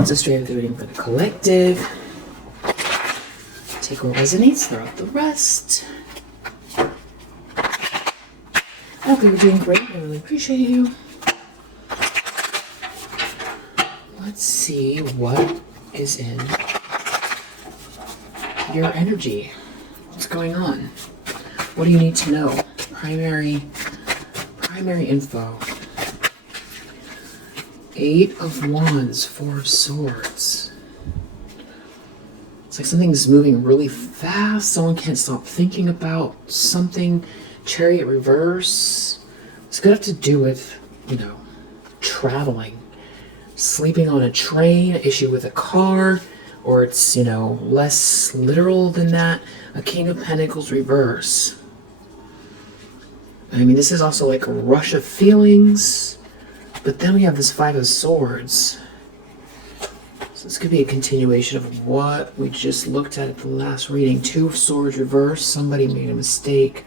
It's a straight up reading for the collective. Take what resonates, throw out the rest. Okay, you're doing great. I really appreciate you. Let's see what is in your energy. What's going on? What do you need to know? Primary info. 8 of Wands, 4 of Swords. It's like something's moving really fast. Someone can't stop thinking about something. Chariot reverse. It's going to have to do with, traveling. Sleeping on a train, issue with a car, or it's, less literal than that. A King of Pentacles reverse. I mean, this is also like a rush of feelings. But then we have this 5 of Swords. So this could be a continuation of what we just looked at the last reading. 2 of Swords reverse. Somebody made a mistake.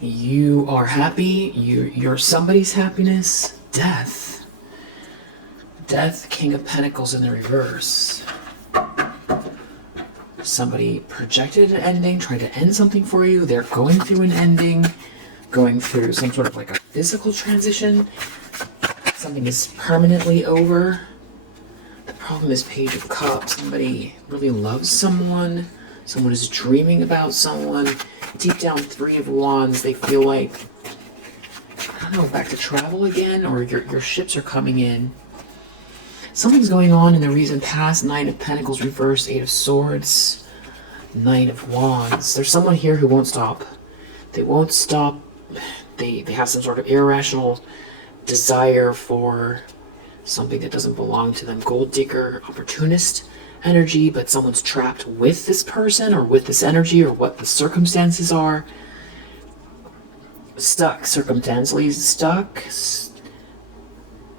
You are happy. You're somebody's happiness. Death. Death, King of Pentacles in the reverse. Somebody projected an ending, tried to end something for you. They're going through an ending, going through some sort of like a physical transition. Something is permanently over. The problem is Page of Cups. Somebody really loves someone. Someone is dreaming about someone. Deep down, 3 of Wands. They feel like, I don't know, back to travel again, or your ships are coming in. Something's going on in the recent past. 9 of Pentacles reverse, 8 of Swords, 9 of Wands. There's someone here who won't stop. They won't stop. They have some sort of irrational desire for something that doesn't belong to them. Gold digger, opportunist energy, but someone's trapped with this person or with this energy or what the circumstances are. Stuck, circumstantially stuck.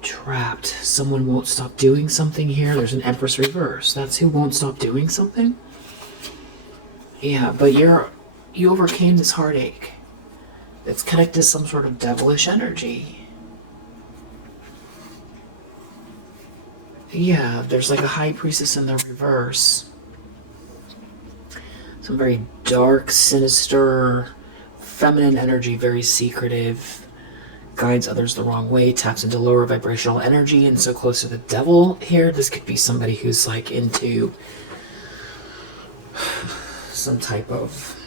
Trapped. Someone won't stop doing something here. There's an Empress reverse. That's who won't stop doing something. Yeah, but you overcame this heartache. It's connected to some sort of devilish energy. Yeah, there's like a High Priestess in the reverse. Some very dark, sinister, feminine energy, very secretive. Guides others the wrong way, taps into lower vibrational energy, and so close to the devil here. This could be somebody who's like into some type of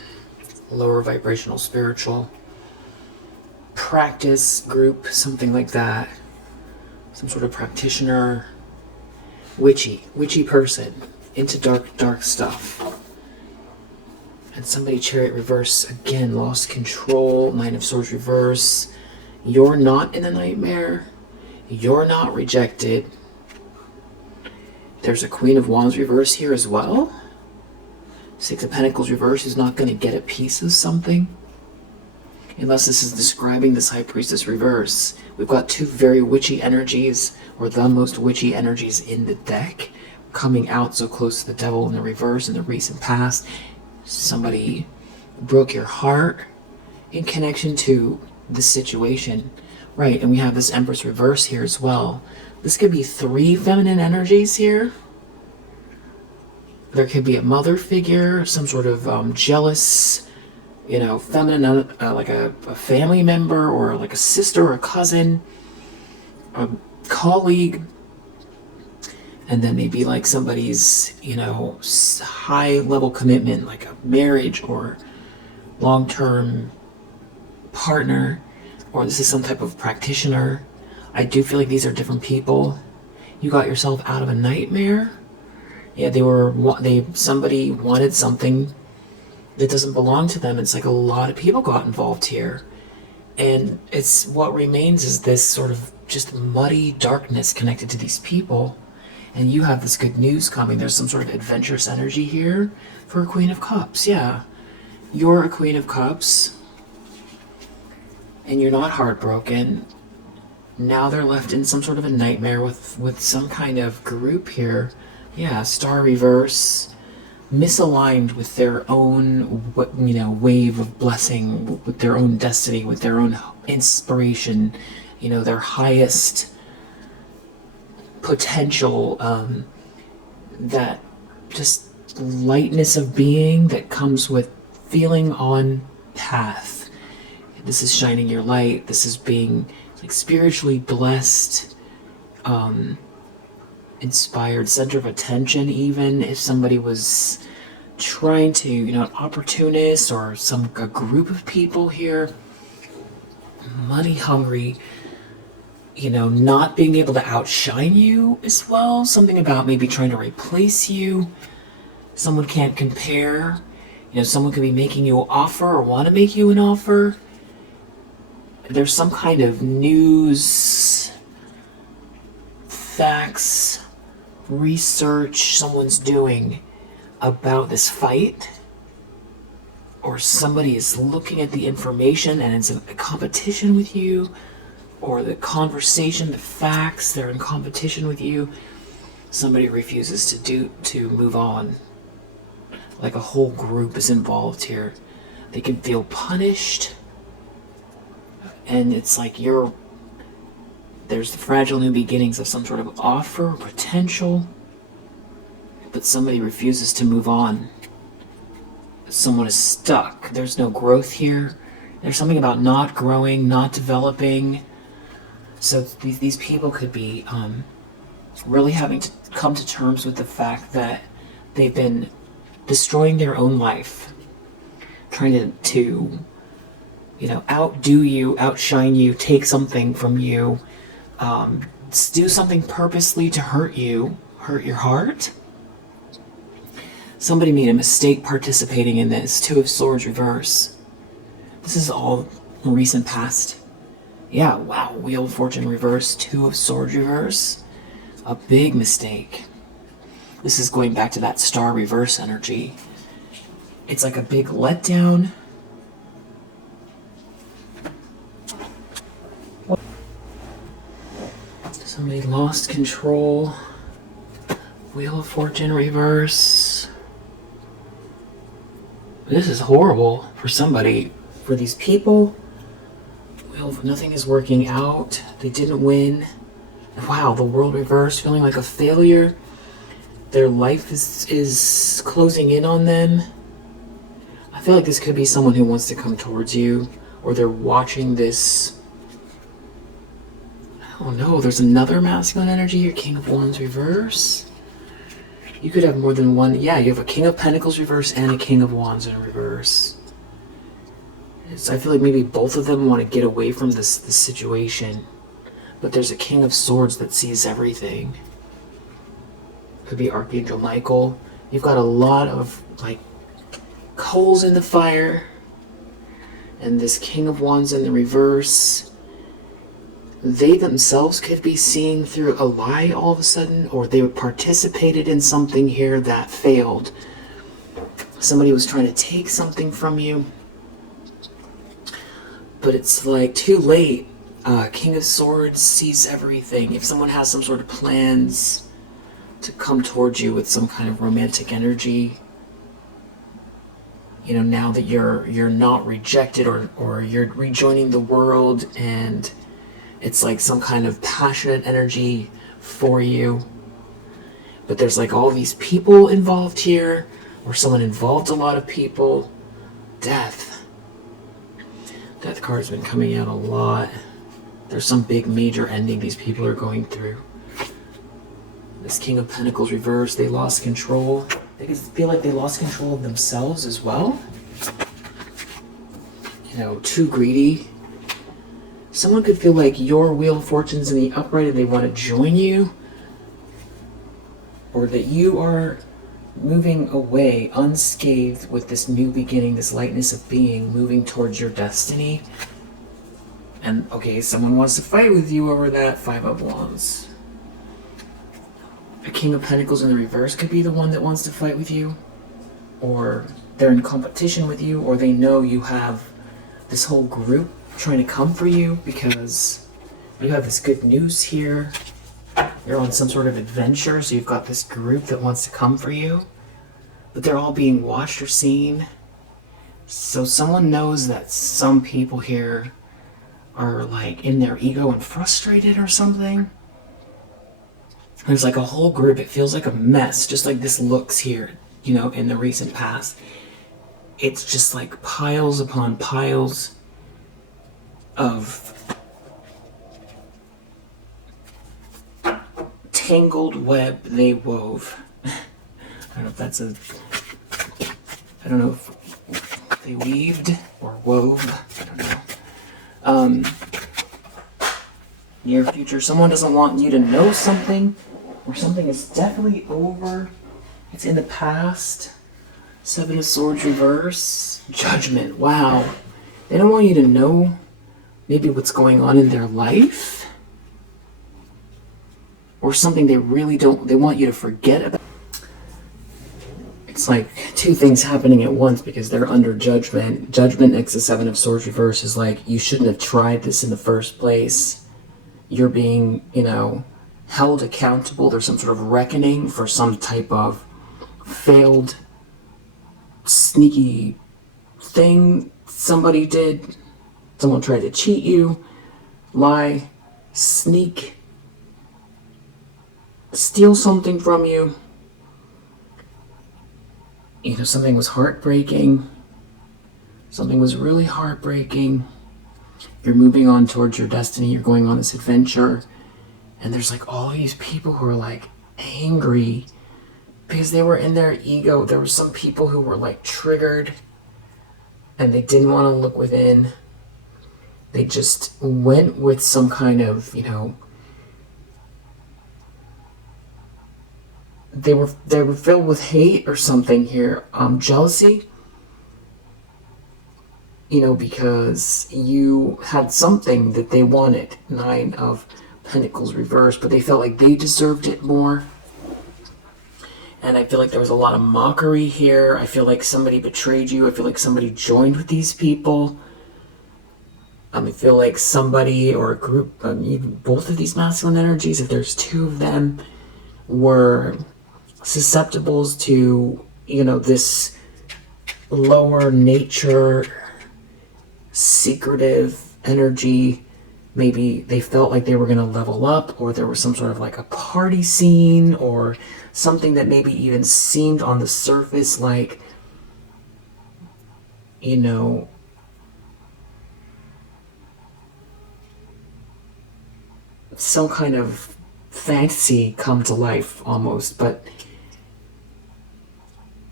lower vibrational spiritual practice group, something like that. Some sort of practitioner, witchy person, into dark stuff. And somebody Chariot reverse, again, lost control. 9 of Swords reverse. You're not in a nightmare. You're not rejected. There's a Queen of Wands reverse here as well. 6 of Pentacles reverse is not going to get a piece of something. Unless this is describing this High Priestess reverse. We've got 2 very witchy energies, or the most witchy energies in the deck, coming out so close to the devil in the reverse in the recent past. Somebody broke your heart in connection to this situation. Right, and we have this Empress reverse here as well. This could be 3 feminine energies here. There could be a mother figure, some sort of jealous, feminine, like a family member, or like a sister or a cousin, a colleague, and then maybe like somebody's, high level commitment, like a marriage or long-term partner, or this is some type of practitioner. I do feel like these are different people. You got yourself out of a nightmare. Yeah, somebody wanted something that doesn't belong to them. It's like a lot of people got involved here. And it's what remains is this sort of just muddy darkness connected to these people. And you have this good news coming. There's some sort of adventurous energy here for a Queen of Cups. Yeah, you're a Queen of Cups. And you're not heartbroken. Now they're left in some sort of a nightmare with some kind of group here. Yeah, Star reverse, misaligned with their own, wave of blessing, with their own destiny, with their own inspiration, their highest potential, that just lightness of being that comes with feeling on path. This is shining your light. This is being like spiritually blessed, inspired, center of attention. Even if somebody was trying to, an opportunist or a group of people here, money hungry, not being able to outshine you as well. Something about maybe trying to replace you. Someone can't compare. Someone could be making you an offer or want to make you an offer. There's some kind of news, facts, research someone's doing about this fight, or somebody is looking at the information and it's a competition with you, or the conversation, the facts, they're in competition with you. Somebody refuses to move on. Like a whole group is involved here. They can feel punished, and it's like there's the fragile new beginnings of some sort of offer, potential, but somebody refuses to move on. Someone is stuck. There's no growth here. There's something about not growing, not developing. So these people could be really having to come to terms with the fact that they've been destroying their own life, trying to outdo you, outshine you, take something from you, do something purposely to hurt you, hurt your heart. Somebody made a mistake participating in this. Two of Swords reverse. This is all recent past. Yeah, wow. Wheel of Fortune reverse, Two of Swords reverse. A big mistake. This is going back to that star reverse energy. It's like a big letdown. Somebody lost control. Wheel of Fortune reverse. This is horrible for somebody. For these people, nothing is working out. They didn't win. Wow, the World reverse, feeling like a failure. Their life is closing in on them. I feel like this could be someone who wants to come towards you, or they're watching this. Oh no, there's another masculine energy here. King of Wands reverse. You could have more than one. Yeah, you have a King of Pentacles reverse and a King of Wands in reverse. I feel like maybe both of them want to get away from this situation. But there's a King of Swords that sees everything. Could be Archangel Michael. You've got a lot of coals in the fire. And this King of Wands in the reverse. They themselves could be seeing through a lie all of a sudden, or they participated in something here that failed. Somebody was trying to take something from you, but it's like too late. King of Swords sees everything. If someone has some sort of plans to come towards you with some kind of romantic energy, now that you're not rejected, or you're rejoining the world, and it's like some kind of passionate energy for you. But there's all these people involved here, or someone involved a lot of people. Death. Death card's been coming out a lot. There's some big major ending these people are going through. This King of Pentacles reversed. They lost control. They could feel like they lost control of themselves as well. Too greedy. Someone could feel like your Wheel of Fortune's in the upright and they want to join you. Or that you are moving away unscathed with this new beginning, this lightness of being, moving towards your destiny. And, okay, someone wants to fight with you over that. Five of Wands. A King of Pentacles in the reverse could be the one that wants to fight with you. Or they're in competition with you, or they know you have this whole group trying to come for you because you have this good news here. You're on some sort of adventure, so you've got this group that wants to come for you. But they're all being watched or seen. So someone knows that some people here are in their ego and frustrated or something. There's like a whole group. It feels like a mess, just like this looks here, you know, in the recent past. It's just like piles upon piles of tangled web they wove. I don't know if that's a... I don't know if they weaved or wove. I don't know. Near future, someone doesn't want you to know something, or something is definitely over. It's in the past. Seven of Swords reverse. Judgment. Wow. They don't want you to know maybe what's going on in their life, or something they really don't, they want you to forget about. It's like two things happening at once because they're under judgment. Judgment next to Seven of Swords reverse is like, you shouldn't have tried this in the first place. You're being, you know, held accountable. There's some sort of reckoning for some type of failed, sneaky thing somebody did. Someone tried to cheat you, lie, sneak, steal something from you. You know, something was heartbreaking. Something was really heartbreaking. You're moving on towards your destiny. You're going on this adventure. And there's like all these people who are like angry because they were in their ego. There were some people who were like triggered and they didn't want to look within. They just went with some kind of, you know, they were filled with hate or something here. Jealousy. You know, because you had something that they wanted. Nine of Pentacles reversed, but they felt like they deserved it more. And I feel like there was a lot of mockery here. I feel like somebody betrayed you. I feel like somebody joined with these people. I feel like somebody or a group, even both of these masculine energies, if there's two of them, were susceptible to, you know, this lower nature, secretive energy. Maybe they felt like they were going to level up, or there was some sort of like a party scene, or something that maybe even seemed on the surface like, you know, some kind of fantasy come to life almost. But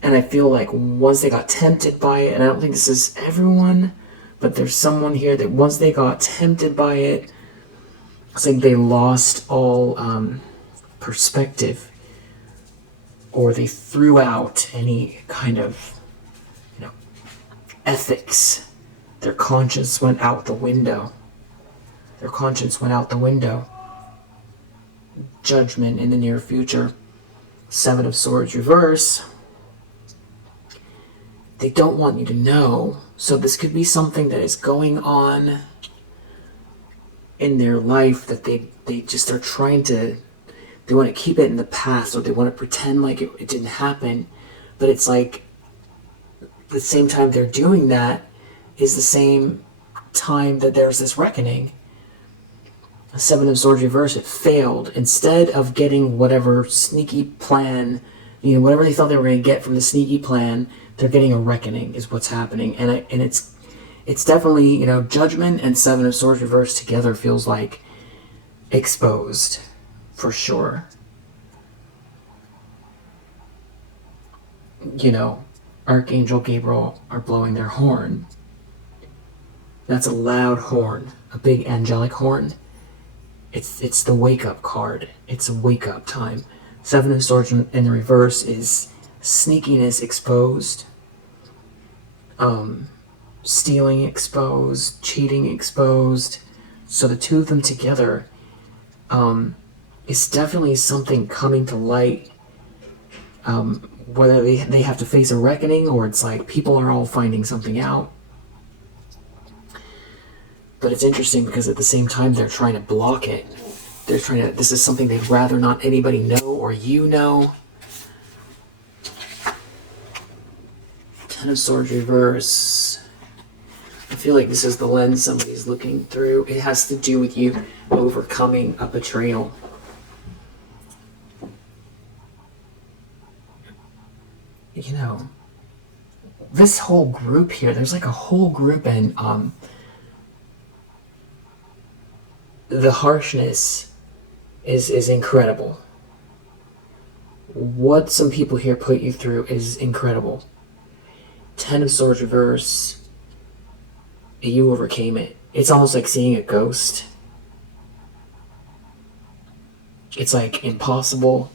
and I feel like once they got tempted by it, and I don't think this is everyone, but there's someone here that once they got tempted by it, it's like they lost all perspective, or they threw out any kind of, you know, ethics. Their conscience went out the window. Their conscience went out the window. Judgment in the near future. Seven of Swords reverse. They don't want you to know. So this could be something that is going on in their life that they just are trying to, they want to keep it in the past, or they want to pretend like it didn't happen. But it's like the same time they're doing that is the same time that there's this reckoning. A Seven of Swords reverse, it failed. Instead of getting whatever sneaky plan, you know, whatever they thought they were going to get from the sneaky plan, they're getting a reckoning is what's happening. And it's definitely, you know, Judgment and Seven of Swords reversed together feels like exposed, for sure. You know, Archangel Gabriel are blowing their horn. That's a loud horn, a big angelic horn. It's the wake-up card. It's a wake-up time. Seven of Swords in the reverse is sneakiness exposed. Stealing exposed, cheating exposed. So the two of them together is definitely something coming to light. Whether they have to face a reckoning, or it's like people are all finding something out. But it's interesting because at the same time they're trying to block it. They're trying to, this is something they'd rather not anybody know or you know. Ten of Swords reverse. I feel like this is the lens somebody's looking through. It has to do with you overcoming a betrayal. this whole group here, there's like a whole group, and the harshness is incredible. What some people here put you through is incredible. 10 of Swords reverse, you overcame it. It's almost like seeing a ghost. It's like impossible,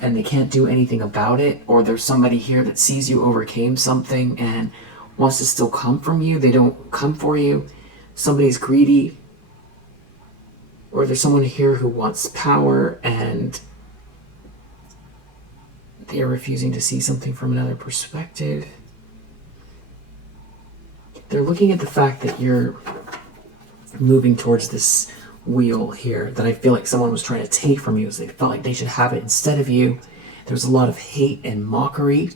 and they can't do anything about it, or there's somebody here that sees you overcame something and wants to still come from you. They don't come for you. Somebody's greedy, or there's someone here who wants power and they are refusing to see something from another perspective. They're looking at the fact that you're moving towards this wheel here that I feel like someone was trying to take from you, as they felt like they should have it instead of you. There's a lot of hate and mockery,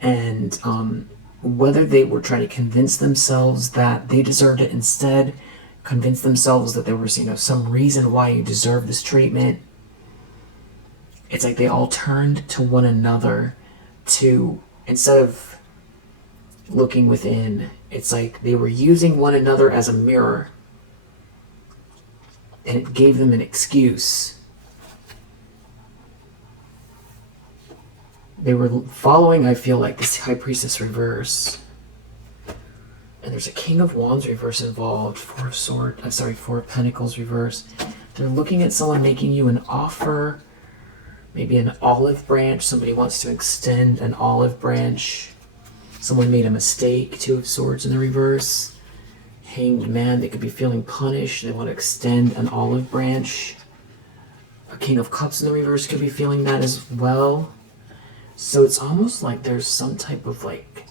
and whether they were trying to convince themselves that they deserved it instead, convince themselves that there was some reason why you deserve this treatment. It's like they all turned to one another to, instead of looking within, it's like they were using one another as a mirror, and it gave them an excuse. They were following, I feel like, this High Priestess reverse. And there's a King of Wands reverse involved, Four of Pentacles reverse. They're looking at someone making you an offer, maybe an olive branch. Somebody wants to extend an olive branch. Someone made a mistake, Two of Swords in the reverse. Hanged Man, they could be feeling punished. They want to extend an olive branch. A King of Cups in the reverse could be feeling that as well. So it's almost like there's some type of like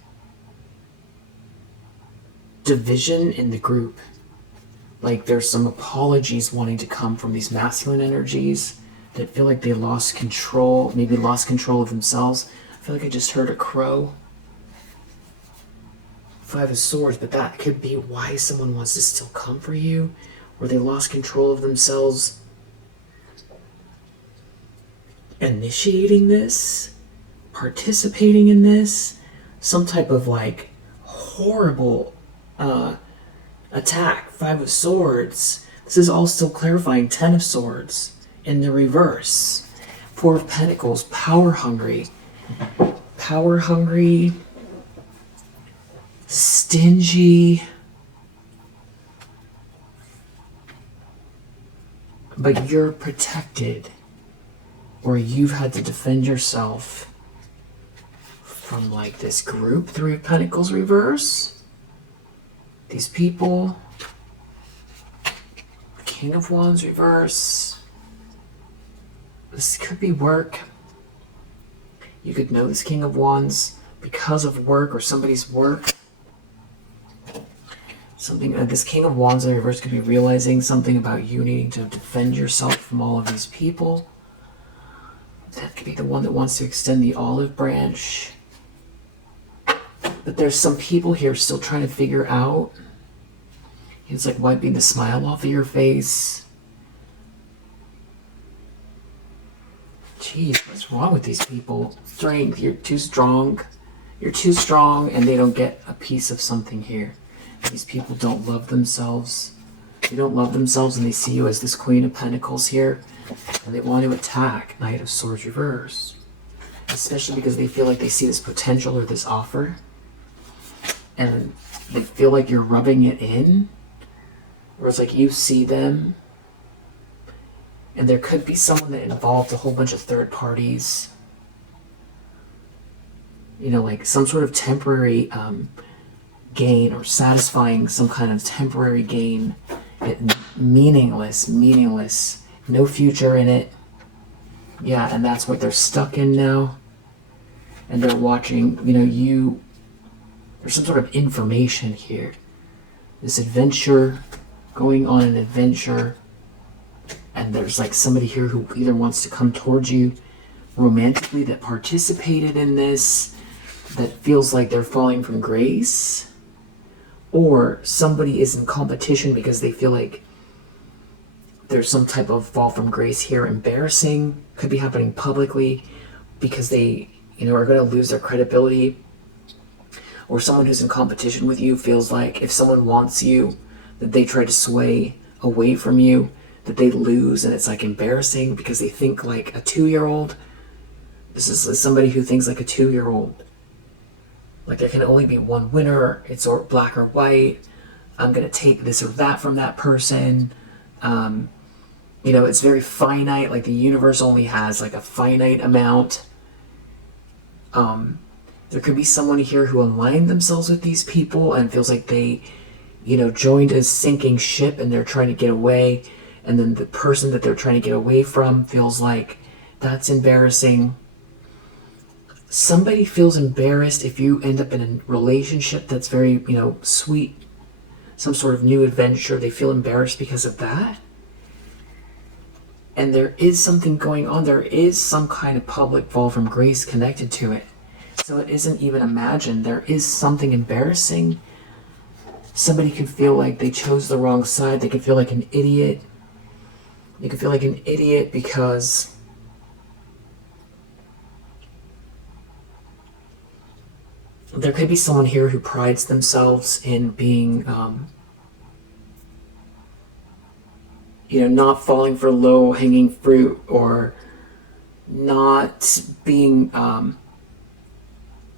division in the group. Like there's some apologies wanting to come from these masculine energies that feel like they lost control, maybe lost control of themselves. I feel like I just heard a crow. Five of Swords, but that could be why someone wants to still come for you, or they lost control of themselves. Initiating this, participating in this, some type of like horrible attack. Five of Swords. This is all still clarifying. 10 of Swords in the reverse. Four of Pentacles, power hungry. Power hungry, stingy, but you're protected, or you've had to defend yourself from like this group. Three of Pentacles reverse, these people. King of Wands reverse. This could be work. You could know this King of Wands because of work or somebody's work. Something, this King of Wands in reverse could be realizing something about you needing to defend yourself from all of these people. That could be the one that wants to extend the olive branch. But there's some people here still trying to figure out. It's like wiping the smile off of your face. Jeez, what's wrong with these people? Strength, you're too strong. You're too strong, and they don't get a piece of something here. These people don't love themselves. They don't love themselves, and they see you as this Queen of Pentacles here, and they want to attack. Knight of Swords reverse. Especially because they feel like they see this potential or this offer, and they feel like you're rubbing it in, or it's like you see them. And there could be someone that involved a whole bunch of third parties. Like some sort of temporary gain, or satisfying some kind of temporary gain. Meaningless. No future in it. Yeah, and that's what they're stuck in now. And they're watching, there's some sort of information here. This adventure, going on an adventure. And there's like somebody here who either wants to come towards you romantically, that participated in this, that feels like they're falling from grace, or somebody is in competition because they feel like there's some type of fall from grace here. Embarrassing, could be happening publicly because they are going to lose their credibility. Or someone who's in competition with you feels like if someone wants you, that they try to sway away from you, that they lose, and it's like embarrassing because they think like a 2-year-old. This is somebody who thinks like a 2-year-old. Like there can only be one winner. It's or black or white. I'm going to take this or that from that person. It's very finite. Like the universe only has like a finite amount. There could be someone here who aligned themselves with these people and feels like they, joined a sinking ship and they're trying to get away. And then the person that they're trying to get away from feels like that's embarrassing. Somebody feels embarrassed if you end up in a relationship that's very, sweet, some sort of new adventure. They feel embarrassed because of that. And there is something going on. There is some kind of public fall from grace connected to it. So it isn't even imagined. There is something embarrassing. Somebody can feel like they chose the wrong side. They can feel like an idiot. They can feel like an idiot because there could be someone here who prides themselves in being, not falling for low-hanging fruit, or not being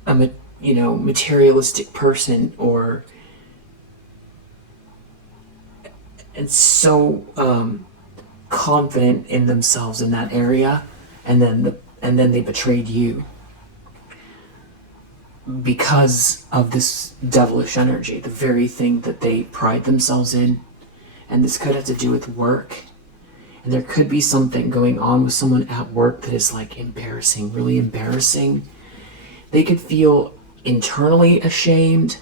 materialistic person, and so confident in themselves in that area, and then they betrayed you because of this devilish energy, the very thing that they pride themselves in. And this could have to do with work. And there could be something going on with someone at work that is like embarrassing, really embarrassing. They could feel internally ashamed.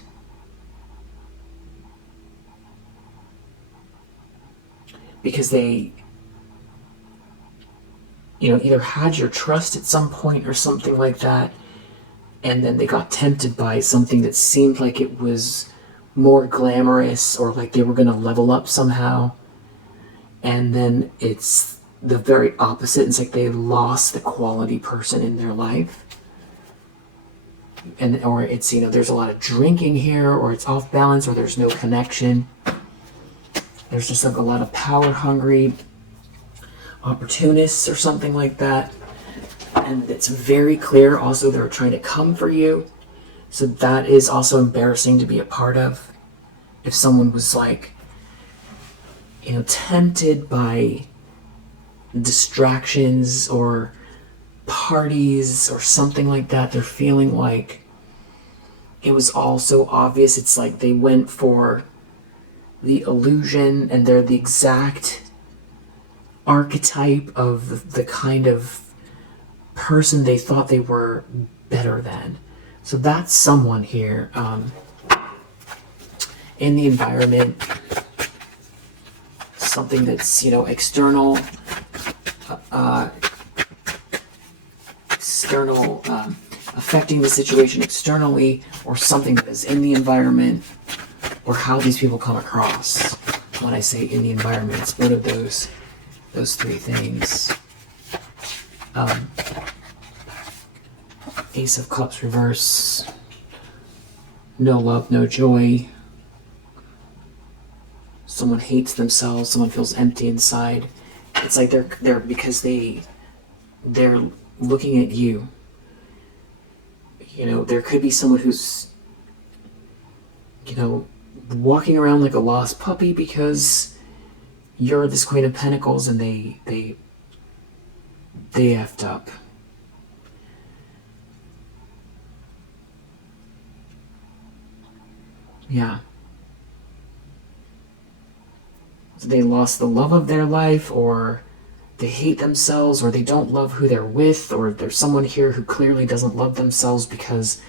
Because they, either had your trust at some point or something like that. And then they got tempted by something that seemed like it was more glamorous, or like they were going to level up somehow. And then it's the very opposite. It's like they lost the quality person in their life. Or it's, there's a lot of drinking here, or it's off balance, or there's no connection. There's just like a lot of power hungry opportunists or something like that. And it's very clear also they're trying to come for you. So that is also embarrassing to be a part of. If someone was like, tempted by distractions or parties or something like that, they're feeling like it was all so obvious. It's like they went for the illusion, and they're the exact archetype of the kind of person they thought they were better than. So that's someone here in the environment, something that's external, affecting the situation externally, or something that is in the environment, or how these people come across. When I say in the environment, it's one of those three things. Ace of Cups reverse. No love, no joy. Someone hates themselves. Someone feels empty inside. It's like they're because they're looking at you. There could be someone who's walking around like a lost puppy because you're this Queen of Pentacles, and they effed up. Yeah. So they lost the love of their life, or they hate themselves, or they don't love who they're with, or there's someone here who clearly doesn't love themselves because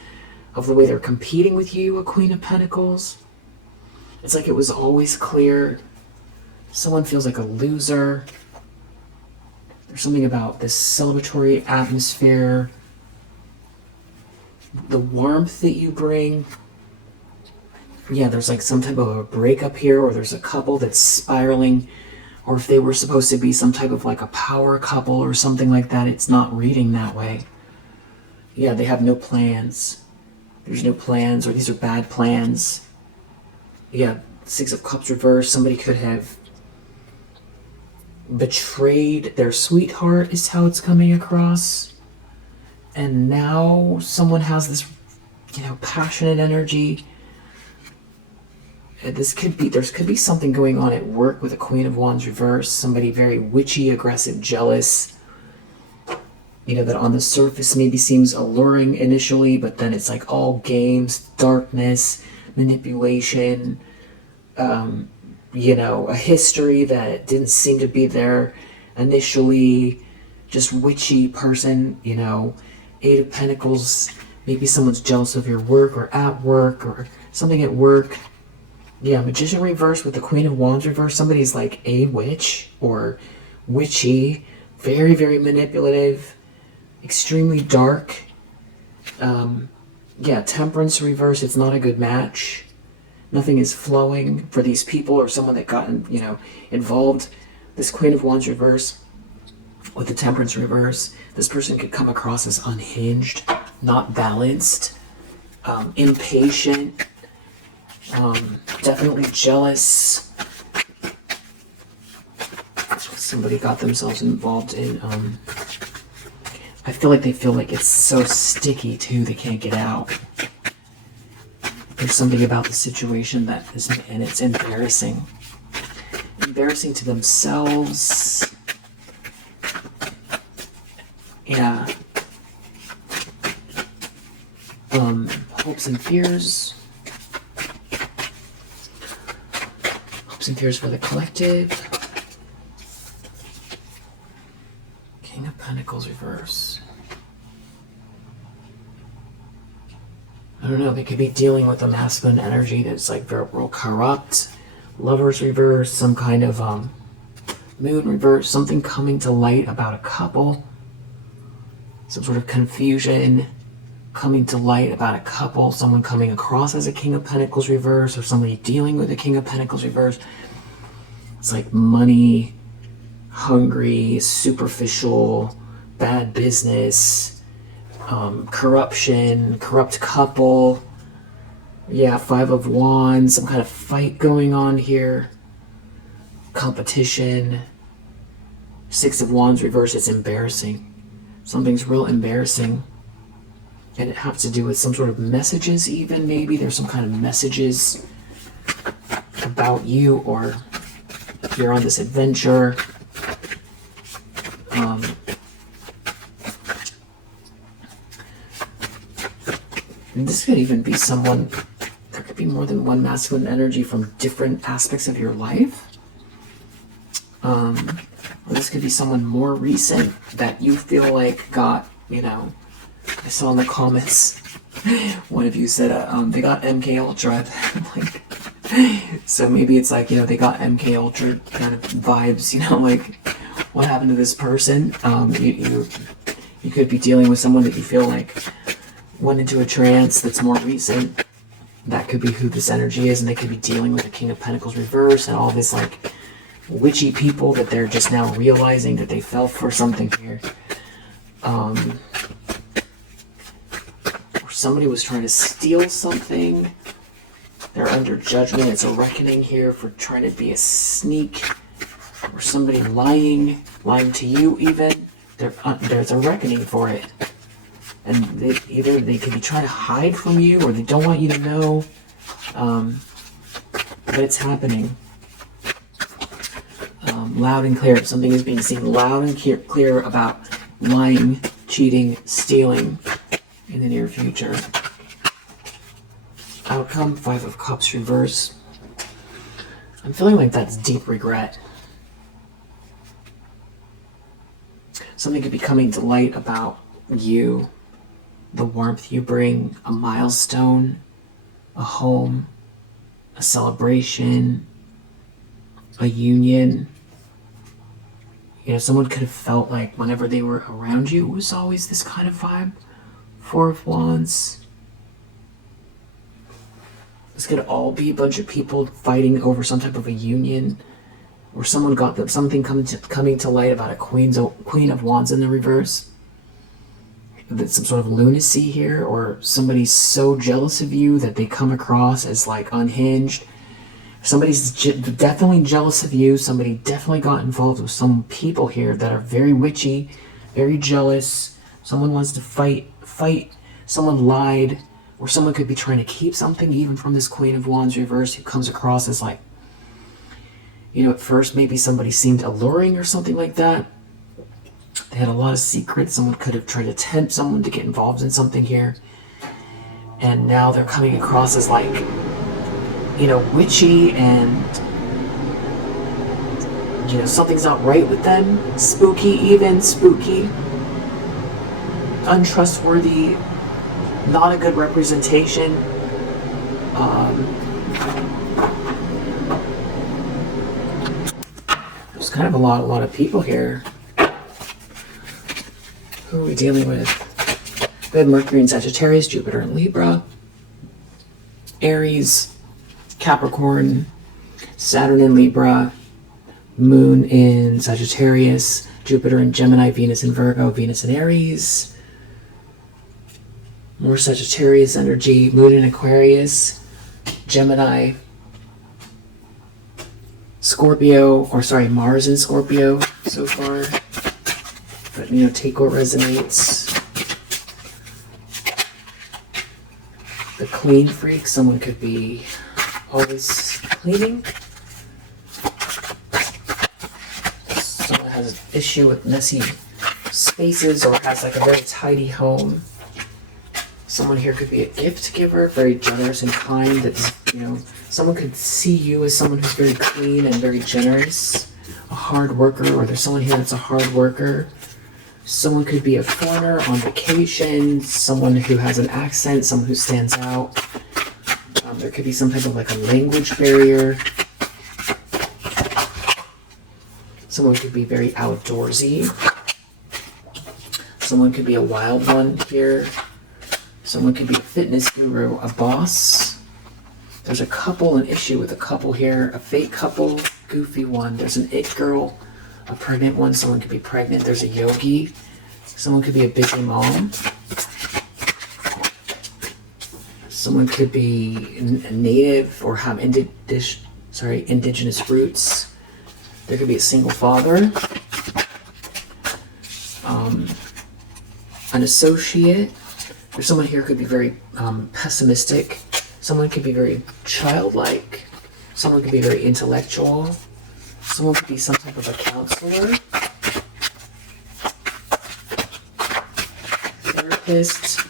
of the way they're competing with you, a Queen of Pentacles. It's like it was always clear. Someone feels like a loser. There's something about this celebratory atmosphere, the warmth that you bring. Yeah, there's like some type of a breakup here, or there's a couple that's spiraling, or if they were supposed to be some type of like a power couple or something like that, it's not reading that way. Yeah, they have no plans. There's no plans, or these are bad plans. Yeah, Six of Cups reversed. Somebody could have betrayed their sweetheart, is how it's coming across. And now someone has this, passionate energy. There could be something going on at work with a Queen of Wands reverse. Somebody very witchy, aggressive, jealous. That on the surface maybe seems alluring initially, but then it's like all games, darkness, manipulation, a history that didn't seem to be there initially, just witchy person, Eight of Pentacles, maybe someone's jealous of your work or at work or something at work. Yeah, Magician reverse with the Queen of Wands reverse, somebody's like a witch or witchy, very, very manipulative, extremely dark. Temperance reverse, it's not a good match. Nothing is flowing for these people or someone that got, involved. This Queen of Wands reverse with the Temperance reverse, this person could come across as unhinged, not balanced, impatient, definitely jealous. Somebody got themselves involved in, I feel like they feel like it's so sticky too, they can't get out. There's something about the situation and it's embarrassing. Embarrassing to themselves. Yeah. Hopes and fears. Hopes and fears for the collective. King of Pentacles reverse. I don't know, they could be dealing with a masculine energy that's like very real corrupt. Lovers reverse, some kind of moon reverse, something coming to light about a couple. Some sort of confusion coming to light about a couple. Someone coming across as a King of Pentacles reverse, or somebody dealing with a King of Pentacles reverse. It's like money, hungry, superficial, bad business, corruption, corrupt couple. Yeah, Five of Wands, some kind of fight going on here. Competition. Six of Wands reverse, it's embarrassing. Something's real embarrassing. And it has to do with some sort of messages even, maybe. There's some kind of messages about you, or you're on this adventure. This could even be someone, there could be more than one masculine energy from different aspects of your life. Or this could be someone more recent that you feel like got, I saw in the comments, one of you said they got MK Ultra. Like, so maybe it's like, they got MK Ultra kind of vibes, like, what happened to this person? You could be dealing with someone that you feel like went into a trance that's more recent. That could be who this energy is, and they could be dealing with the King of Pentacles reverse and all this like witchy people that they're just now realizing that they fell for something here. Or somebody was trying to steal something. They're under judgment. It's a reckoning here for trying to be a sneak. Or somebody lying to you even. There's a reckoning for it. And either they could be trying to hide from you, or they don't want you to know. But it's happening. Loud and clear. Something is being seen loud and clear about lying, cheating, stealing in the near future. Outcome, Five of Cups reverse. I'm feeling like that's deep regret. Something could be coming to light about you, the warmth you bring, a milestone, a home, a celebration, a union. Someone could have felt like whenever they were around you, it was always this kind of vibe. Four of Wands. This could all be a bunch of people fighting over some type of a union, or someone got something coming to light about a Queen of Wands in the reverse. some sort of lunacy here, or somebody's so jealous of you that they come across as like unhinged. Somebody's definitely jealous of you. Somebody definitely got involved with some people here that are very witchy, very jealous. Someone wants to fight. Someone lied, or someone could be trying to keep something even from this Queen of Wands reverse, who comes across as like, at first maybe somebody seemed alluring or something like that. They had a lot of secrets. Someone could have tried to tempt someone to get involved in something here. And now they're coming across as like, witchy, and, something's not right with them. Spooky, untrustworthy, not a good representation. There's kind of a lot of people here. Who are we dealing with? We have Mercury in Sagittarius, Jupiter in Libra, Aries, Capricorn, Saturn in Libra, Moon in Sagittarius, Jupiter in Gemini, Venus in Virgo, Venus in Aries. More Sagittarius energy, Moon in Aquarius, Gemini, Mars in Scorpio so far. But, take what resonates. The clean freak, someone could be always cleaning. Someone has an issue with messy spaces, or has like a very tidy home. Someone here could be a gift giver, very generous and kind. That's, someone could see you as someone who's very clean and very generous, a hard worker, or there's someone here that's a hard worker. Someone could be a foreigner on vacation, someone who has an accent, someone who stands out. There could be some type of like a language barrier. Someone could be very outdoorsy. Someone could be a wild one here. Someone could be a fitness guru, a boss. There's an issue with a couple here, a fake couple, goofy one. There's an it girl, a pregnant one. Someone could be pregnant. There's a yogi. Someone could be a busy mom. Someone could be a native or have indigenous roots. There could be a single father. An associate. There's someone here who could be very pessimistic. Someone could be very childlike. Someone could be very intellectual. Someone could be some type of a counselor. Therapist.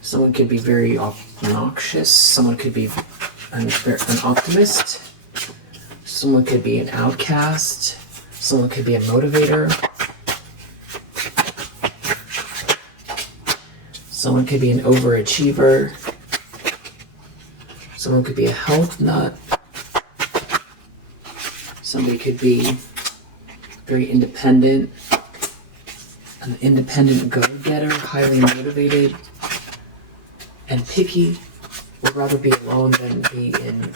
Someone could be very obnoxious. Someone could be an optimist. Someone could be an outcast. Someone could be a motivator. Someone could be an overachiever. Someone could be a health nut. Somebody could be very independent, an independent go-getter, highly motivated, and picky. Would rather be alone than be in,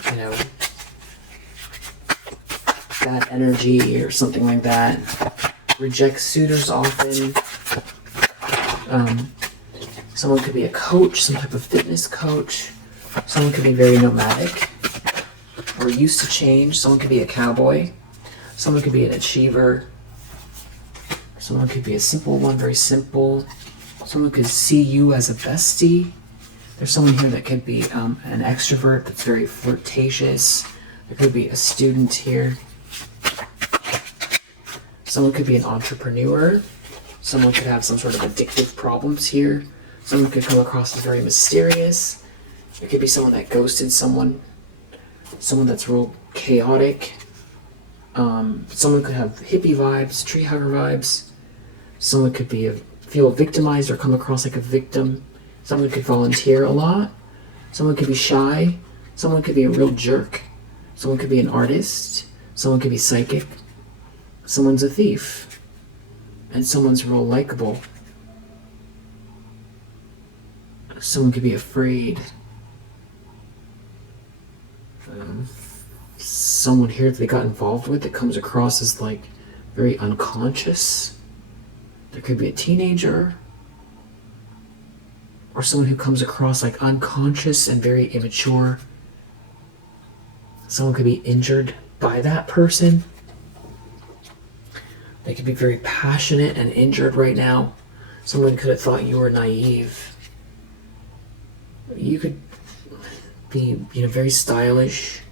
bad energy or something like that. Rejects suitors often. Someone could be a coach, some type of fitness coach. Someone could be very nomadic or used to change. Someone could be a cowboy. Someone could be an achiever. Someone could be a simple one, very simple. Someone could see you as a bestie. There's someone here that could be an extrovert that's very flirtatious. There could be a student here. Someone could be an entrepreneur. Someone could have some sort of addictive problems here. Someone could come across as very mysterious. It could be someone that ghosted someone. Someone that's real chaotic. Someone could have hippie vibes, tree hugger vibes. Someone could feel victimized or come across like a victim. Someone could volunteer a lot. Someone could be shy. Someone could be a real jerk. Someone could be an artist. Someone could be psychic. Someone's a thief. And someone's real likable. Someone could be afraid. Someone here that they got involved with that comes across as like very unconscious. There could be a teenager or someone who comes across like unconscious and very immature. Someone could be injured by that person. They could be very passionate and injured right now. Someone could have thought you were naive. You could be, very stylish.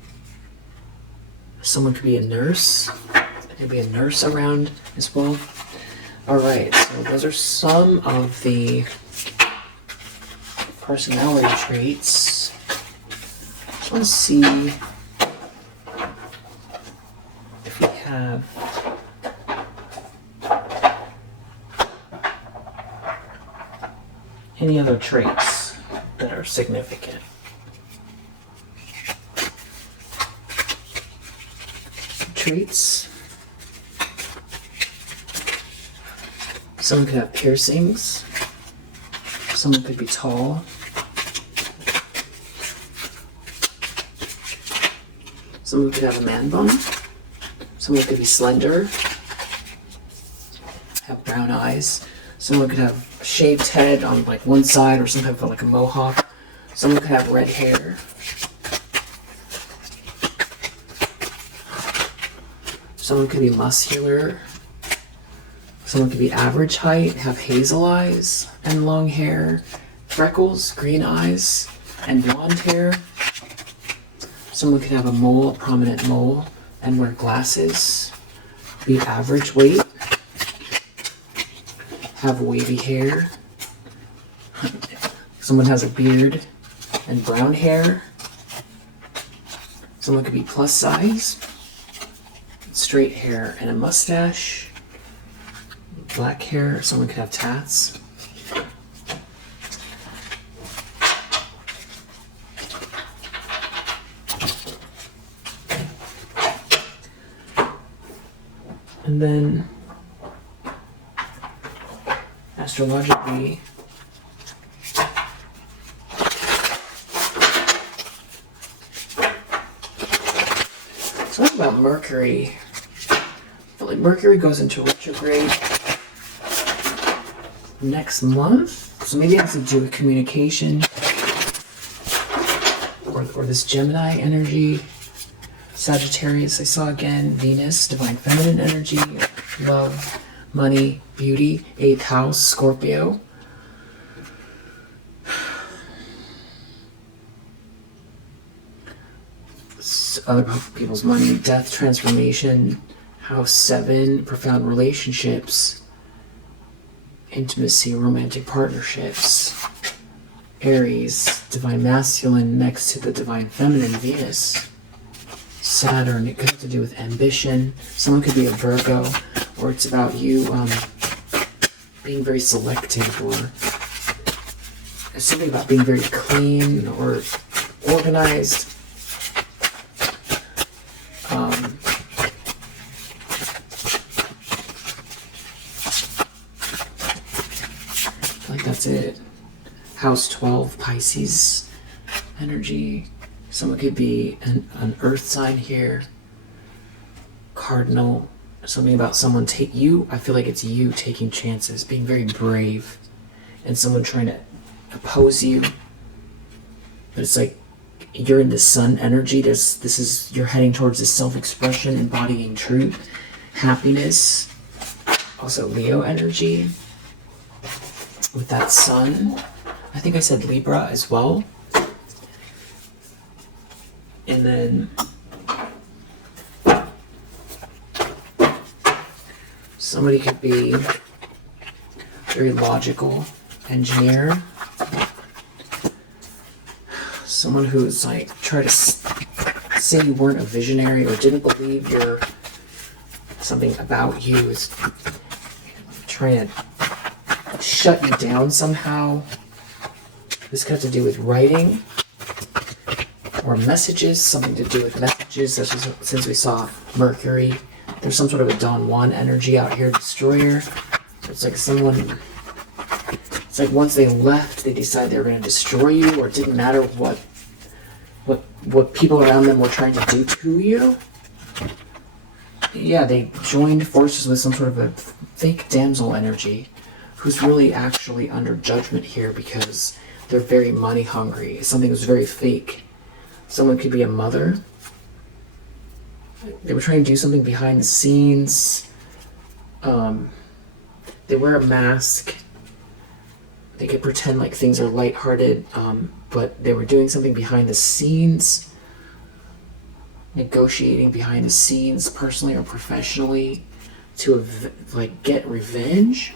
Someone could be a nurse. There could be a nurse around as well. All right, so those are some of the personality traits. Just want to see if we have any other traits that are significant. Traits. Someone could have piercings. Someone could be tall. Someone could have a man bun. Someone could be slender. Have brown eyes. Someone could have a shaved head on like one side or some type of like a mohawk. Someone could have red hair. Someone could be muscular. Someone could be average height, have hazel eyes and long hair, freckles, green eyes, and blonde hair. Someone could have a mole, a prominent mole, and wear glasses. Be average weight. Have wavy hair. Someone has a beard and brown hair. Someone could be plus size. Straight hair and a mustache. Black hair. Someone could have tats. And then astrologically, talk about Mercury. I feel like Mercury goes into retrograde next month, so maybe it has to do with communication or this Gemini energy. Sagittarius, I saw again. Venus, divine feminine energy, love, money, beauty. 8th house, Scorpio. Other people's money, death, transformation. House 7, profound relationships, intimacy, romantic partnerships. Aries, divine masculine next to the divine feminine, Venus. Saturn, it could have to do with ambition. Someone could be a Virgo, or it's about you being very selective, or it's something about being very clean or organized. That's it. House 12, Pisces energy. Someone could be an earth sign here. Cardinal. Something about someone I feel like it's you taking chances, being very brave, and someone trying to oppose you. But it's like you're in the sun energy. You're heading towards this self-expression, embodying truth, happiness. Also Leo energy. With that sun, I think I said Libra as well. And then somebody could be very logical, engineer. Someone who's like try to say you weren't a visionary or didn't believe something about you is trying to shut you down somehow. This could have to do with writing or messages, something to do with messages, since we saw Mercury. There's some sort of a Don Juan energy out here, destroyer. It's like it's like once they left, they decided they were going to destroy you, or it didn't matter what people around them were trying to do to you. Yeah, they joined forces with some sort of a fake damsel energy who's really actually under judgment here because they're very money hungry. Something was very fake. Someone could be a mother. They were trying to do something behind the scenes. They wear a mask. They could pretend like things are lighthearted, but they were doing something behind the scenes, negotiating behind the scenes, personally or professionally, to like get revenge,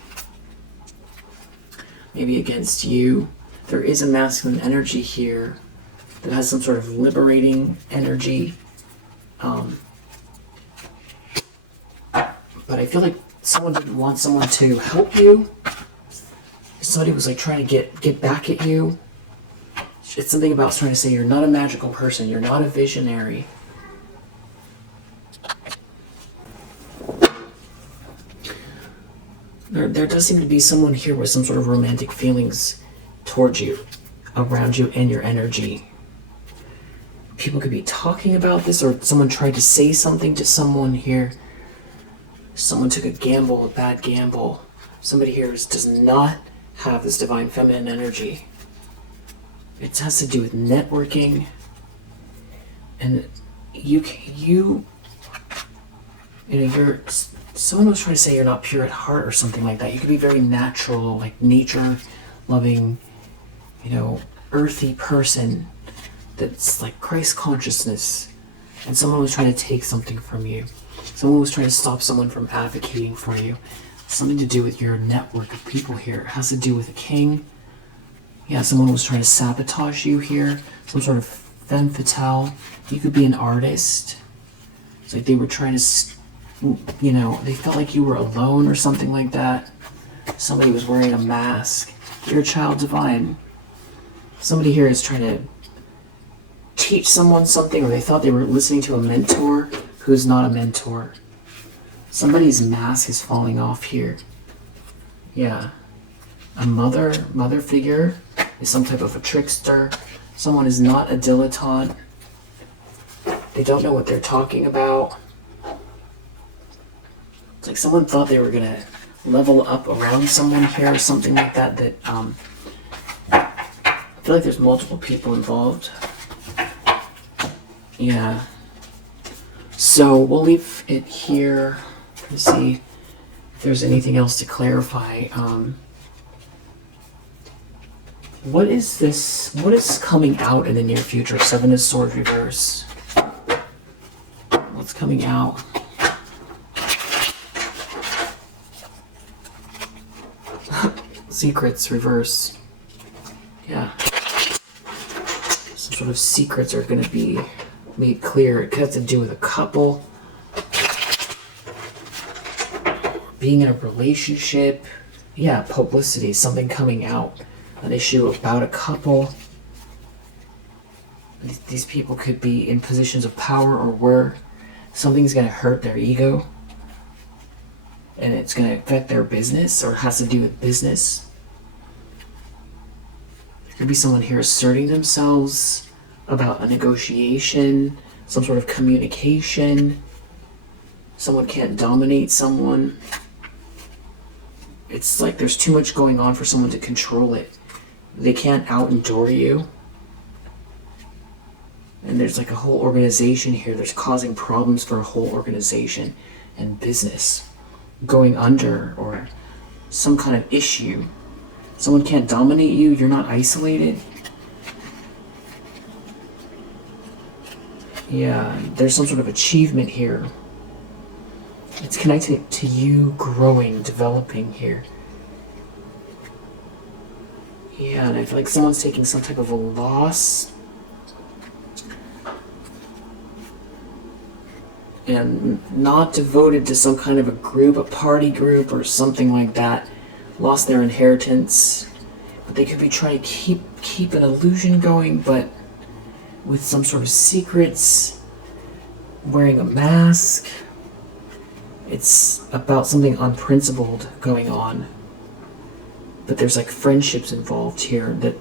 maybe against you. There is a masculine energy here that has some sort of liberating energy. But I feel like someone didn't want someone to help you. Somebody was like trying to get back at you. It's something about trying to say you're not a magical person, you're not a visionary. There does seem to be someone here with some sort of romantic feelings towards you, around you, and your energy. People could be talking about this, or someone tried to say something to someone here. Someone took a gamble, a bad gamble. Somebody here does not have this divine feminine energy. It has to do with networking, and you're someone was trying to say you're not pure at heart or something like that. You could be very natural, like nature loving, earthy person that's like Christ consciousness, and someone was trying to take something from you. Someone was trying to stop someone from advocating for you. Something to do with your network of people here. It has to do with a king. Yeah, someone was trying to sabotage you here. Some sort of femme fatale. You could be an artist. It's like they were trying to, they felt like you were alone or something like that. Somebody was wearing a mask. You're a child divine. Somebody here is trying to teach someone something, or they thought they were listening to a mentor who's not a mentor. Somebody's mask is falling off here. Yeah. A mother figure is some type of a trickster. Someone is not a dilettante. They don't know what they're talking about. It's like someone thought they were gonna level up around someone here or something like that. I feel like there's multiple people involved. Yeah. So we'll leave it here. Let's see if there's anything else to clarify. What is this? What is coming out in the near future? Seven of Swords reverse. What's coming out? Secrets reverse. Yeah. Some sort of secrets are going to be made clear. It has to do with a couple. Being in a relationship. Yeah, publicity. Something coming out. An issue about a couple. These people could be in positions of power, or where something's going to hurt their ego. And it's going to affect their business, or has to do with business. There could be someone here asserting themselves about a negotiation, some sort of communication. Someone can't dominate someone. It's like there's too much going on for someone to control it. They can't out-endure you. And there's like a whole organization here that's causing problems for a whole organization and business going under, or some kind of issue. Someone can't dominate you. You're not isolated. Yeah, there's some sort of achievement here. It's connected to you growing, developing here. Yeah, and I feel like someone's taking some type of a loss. And not devoted to some kind of a group, a party group or something like that. Lost their inheritance. But they could be trying to keep an illusion going, but with some sort of secrets. Wearing a mask. It's about something unprincipled going on. But there's like friendships involved here that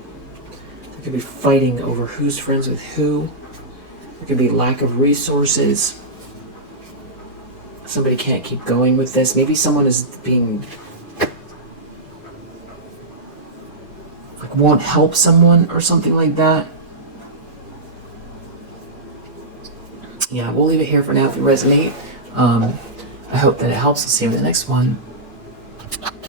there could be fighting over who's friends with who. There could be lack of resources. somebody can't keep going with this. Maybe someone is being, like, won't help someone or something like that. Yeah, we'll leave it here for now if you resonate. I hope that it helps. I'll see you in the next one.